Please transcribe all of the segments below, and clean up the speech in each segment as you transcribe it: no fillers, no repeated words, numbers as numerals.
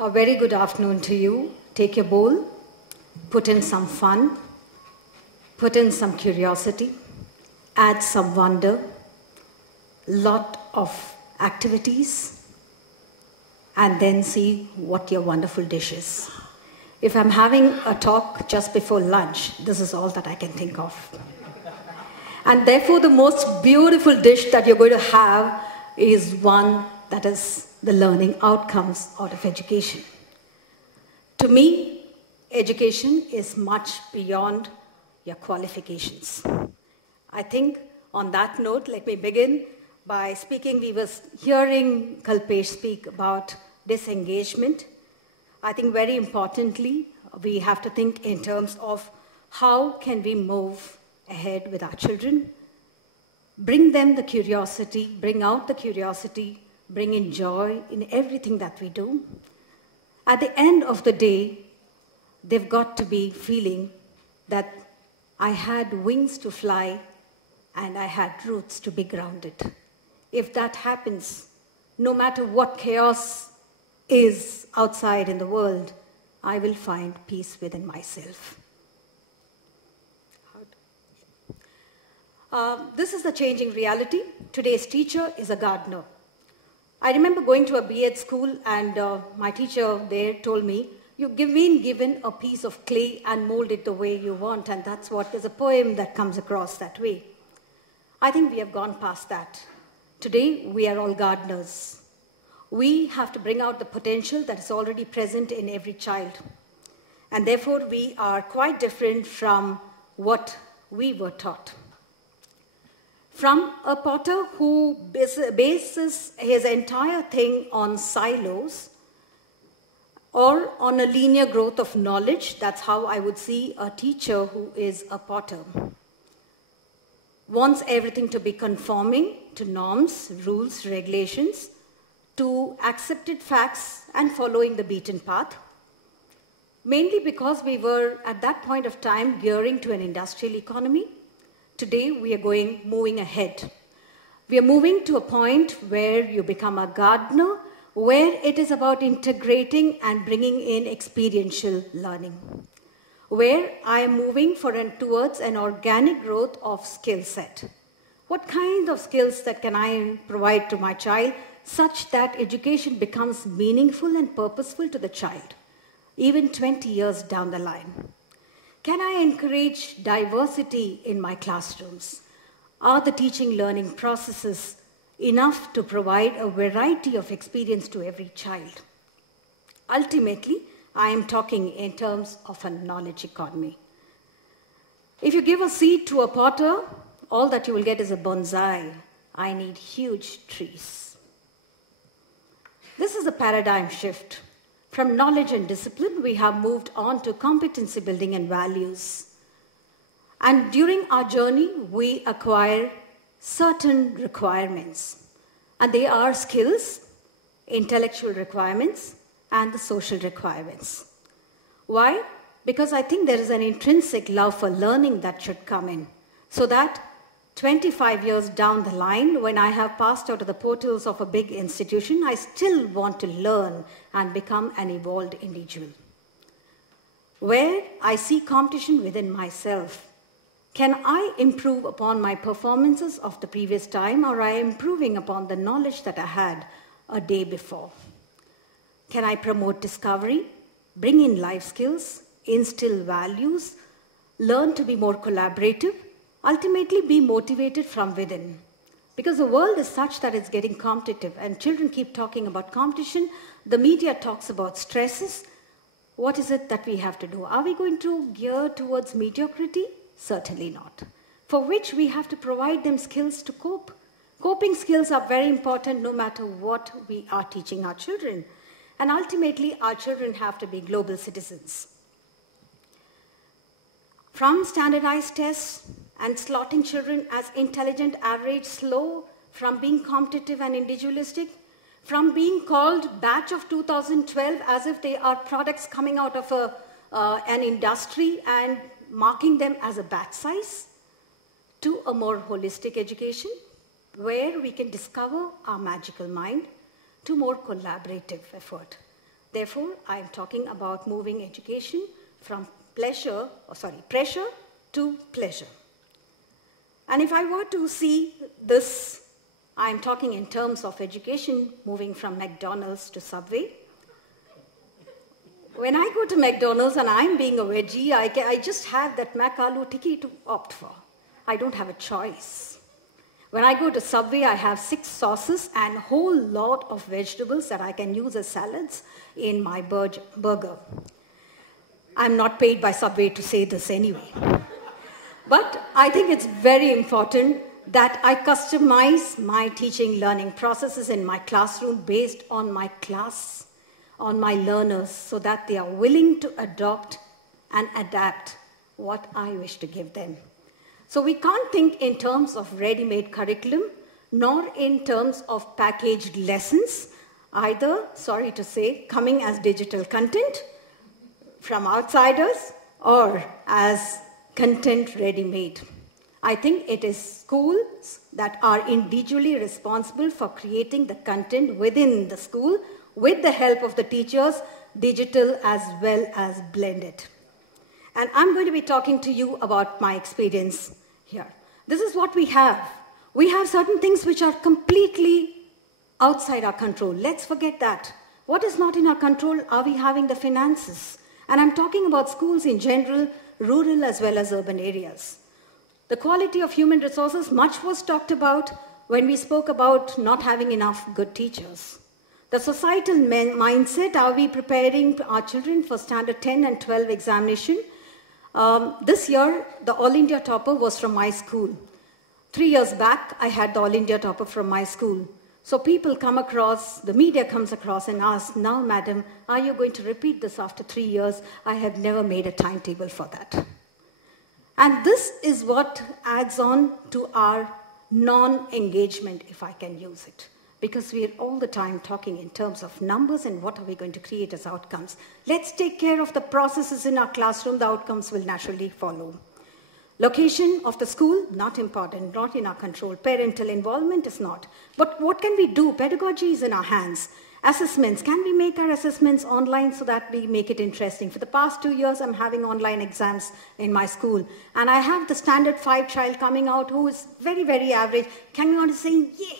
A very good afternoon to you. Take your bowl, put in some fun, put in some curiosity, add some wonder, lot of activities, and then see what your wonderful dish is. If I'm having a talk just before lunch, this is all that I can think of. And therefore, the most beautiful dish that you're going to have is one that is the learning outcomes out of education. To me, education is much beyond your qualifications. I think on that note, let me begin by speaking. We were hearing Kalpesh speak about disengagement. I think very importantly, we have to think in terms of how can we move ahead with our children, bring them the curiosity, bring out the curiosity, bring in joy in everything that we do. At the end of the day, they've got to be feeling that I had wings to fly and I had roots to be grounded. If that happens, no matter what chaos is outside in the world, I will find peace within myself. This is the changing reality. Today's teacher is a gardener. I remember going to a B.Ed school and my teacher there told me, you've been given a piece of clay and mold it the way you want, and that's what, there's a poem that comes across that way. I think we have gone past that. Today, we are all gardeners. We have to bring out the potential that is already present in every child. And therefore, we are quite different from what we were taught. From a potter who bases his entire thing on silos or on a linear growth of knowledge, that's how I would see a teacher who is a potter. Wants everything to be conforming to norms, rules, regulations, to accepted facts and following the beaten path. Mainly because we were at that point of time gearing to an industrial economy. Today, we are moving ahead. We are moving to a point where you become a gardener, where it is about integrating and bringing in experiential learning. Where I am moving towards an organic growth of skill set. What kind of skills that can I provide to my child such that education becomes meaningful and purposeful to the child, even 20 years down the line? Can I encourage diversity in my classrooms? Are the teaching learning processes enough to provide a variety of experience to every child? Ultimately, I am talking in terms of a knowledge economy. If you give a seed to a potter, all that you will get is a bonsai. I need huge trees. This is a paradigm shift. From knowledge and discipline, we have moved on to competency building and values. And during our journey, we acquire certain requirements. And they are skills, intellectual requirements, and the social requirements. Why? Because I think there is an intrinsic love for learning that should come in. So that 25 years down the line, when I have passed out of the portals of a big institution, I still want to learn and become an evolved individual. Where I see competition within myself, can I improve upon my performances of the previous time, or I am improving upon the knowledge that I had a day before? Can I promote discovery, bring in life skills, instill values, learn to be more collaborative, ultimately be motivated from within? Because the world is such that it's getting competitive and children keep talking about competition. The media talks about stresses. What is it that we have to do? Are we going to gear towards mediocrity? Certainly not. For which we have to provide them skills to cope. Coping skills are very important no matter what we are teaching our children. And ultimately, our children have to be global citizens. From standardized tests and slotting children as intelligent, average, slow, from being competitive and individualistic, from being called batch of 2012 as if they are products coming out of an industry and marking them as a batch size, to a more holistic education where we can discover our magical mind, to more collaborative effort. Therefore, I am talking about moving education from pressure to pleasure. And if I were to see this, I am talking in terms of education moving from McDonald's to Subway. When I go to McDonald's and I'm being a veggie, I just have that Mac Aloo Tikki to opt for. I don't have a choice. When I go to Subway, I have 6 sauces and a whole lot of vegetables that I can use as salads in my burger. I'm not paid by Subway to say this anyway. But I think it's very important that I customize my teaching learning processes in my classroom based on my class, on my learners, so that they are willing to adopt and adapt what I wish to give them. So we can't think in terms of ready-made curriculum, nor in terms of packaged lessons, either, sorry to say, coming as digital content from outsiders or as content ready-made. I think it is schools that are individually responsible for creating the content within the school with the help of the teachers, digital as well as blended. And I'm going to be talking to you about my experience here. This is what we have. We have certain things which are completely outside our control. Let's forget that. What is not in our control? Are we having the finances? And I'm talking about schools in general, rural as well as urban areas. The quality of human resources, much was talked about when we spoke about not having enough good teachers. The societal mindset, are we preparing our children for standard 10 and 12 examination? This year, the All India topper was from my school. 3 years back, I had the All India topper from my school. So people come across, the media comes across and asks, now madam, are you going to repeat this after 3 years? I have never made a timetable for that. And this is what adds on to our non-engagement, if I can use it. Because we are all the time talking in terms of numbers and what are we going to create as outcomes. Let's take care of the processes in our classroom, the outcomes will naturally follow. Location of the school, not important, not in our control. Parental involvement is not. But what can we do? Pedagogy is in our hands. Assessments, can we make our assessments online so that we make it interesting? For the past 2 years, I'm having online exams in my school. And I have the standard 5 child coming out who is very, very average. Can you understand? Yay!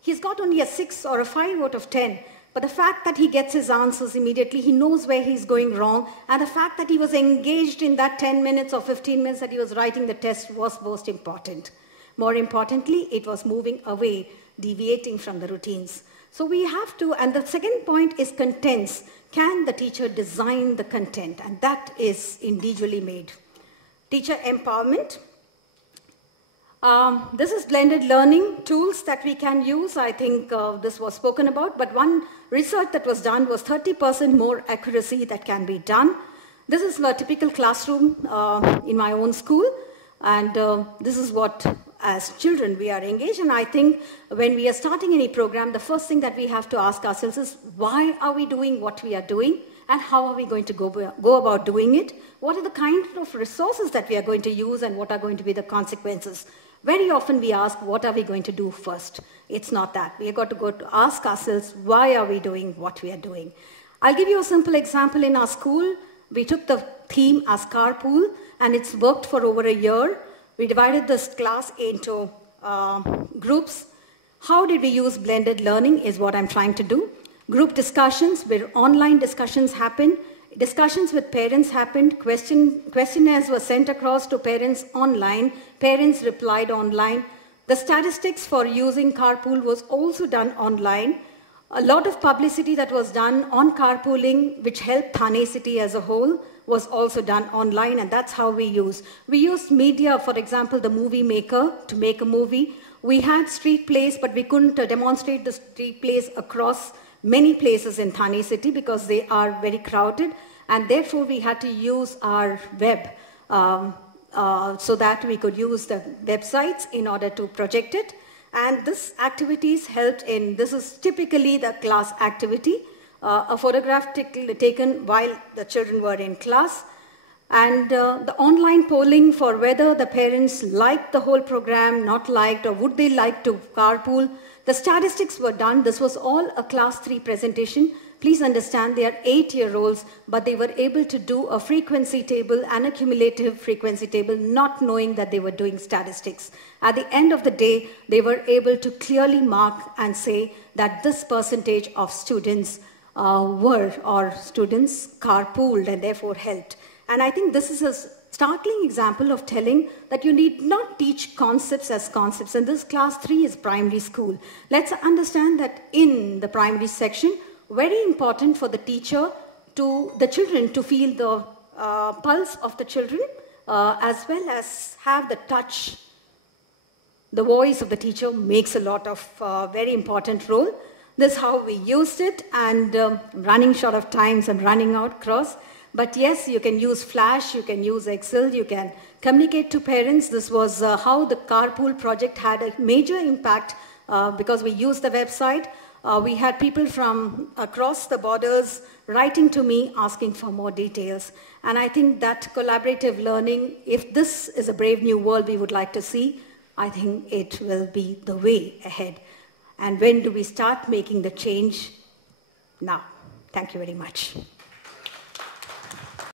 He's got only a 6 or a 5 out of 10. But the fact that he gets his answers immediately, he knows where he's going wrong, and the fact that he was engaged in that 10 minutes or 15 minutes that he was writing the test was most important. More importantly, it was moving away, deviating from the routines. So we have to, and the second point is contents. Can the teacher design the content? And that is individually made. Teacher empowerment. This is blended learning tools that we can use. I think this was spoken about, but one research that was done was 30% more accuracy that can be done. This is a typical classroom in my own school, and this is what, as children, we are engaged. And I think when we are starting any program, the first thing that we have to ask ourselves is, why are we doing what we are doing? And how are we going to go about doing it? What are the kind of resources that we are going to use, and what are going to be the consequences? Very often we ask, what are we going to do first? It's not that. We have got to go to ask ourselves, why are we doing what we are doing? I'll give you a simple example. In our school, we took the theme as carpool, and it's worked for over a year. We divided this class into groups. How did we use blended learning is what I'm trying to do. Group discussions, where online discussions happen. Discussions with parents happened. Questionnaires were sent across to parents online. Parents replied online. The statistics for using carpool was also done online. A lot of publicity that was done on carpooling, which helped Thane City as a whole, was also done online, and that's how we use. We used media, for example, the movie maker to make a movie. We had street plays, but we couldn't demonstrate the street plays across many places in Thane City because they are very crowded, and therefore we had to use our web so that we could use the websites in order to project it. And this activities helped in, this is typically the class activity, a photograph taken while the children were in class, and the online polling for whether the parents liked the whole program, not liked, or would they like to carpool. The statistics were done. This was all a class 3 presentation. Please understand they are 8-year-olds, but they were able to do a frequency table and a cumulative frequency table, not knowing that they were doing statistics. At the end of the day, they were able to clearly mark and say that this percentage of students students carpooled and therefore helped. And I think this is a startling example of telling that you need not teach concepts as concepts. And this class 3 is primary school. Let's understand that in the primary section, very important for the teacher the children to feel the pulse of the children as well as have the touch. The voice of the teacher makes a lot of very important role. This is how we used it, and I'm running short of time, so I'm running out cross. But yes, you can use Flash, you can use Excel, you can communicate to parents. This was how the Carpool project had a major impact because we used the website. We had people from across the borders writing to me asking for more details. And I think that collaborative learning, if this is a brave new world we would like to see, I think it will be the way ahead. And when do we start making the change? Now. Thank you very much.